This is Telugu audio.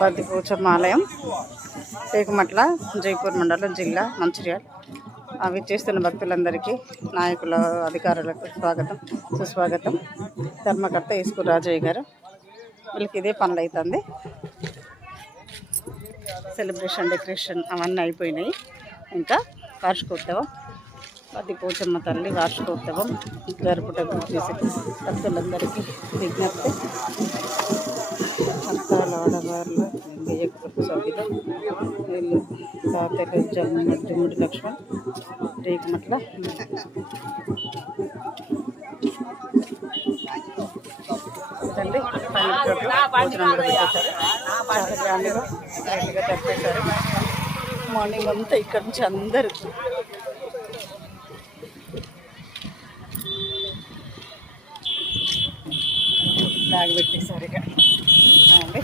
బద్దిపోచమ్మ ఆలయం, టేకుమట్ల, జైపూర్ మండలం, జిల్లా మంచిర్యాల. అవి చేస్తున్న భక్తులందరికీ, నాయకుల, అధికారులకు స్వాగతం, సుస్వాగతం. ధర్మకర్త ఈస్కూర్ రాజయ్య గారు. వీళ్ళకి ఇదే పనులు అవుతుంది. సెలబ్రేషన్, డెకరేషన్ అవన్నీ అయిపోయినాయి. ఇంకా వార్షికోత్సవం, బద్దిపోచమ్మ తల్లి వార్షికోత్సవం జరుపుటకు చేసే భక్తులందరికీ విజ్ఞప్తి. అంతాల ఆడవార్ల లింగయ్య కుటుంబ సభ్యులు. వీళ్ళు తాతలు జమ్ముడి లక్ష్మణ్, రేకుమట్ల. తండ్రి భోజనం కూడా పెట్టేశారు. చాలా గ్రాండ్గా జరిపేశారు. మార్నింగ్ అంతా ఇక్కడ నుంచి అందరూ బ్యాగ్ పెట్టేశారు. ఇక అండి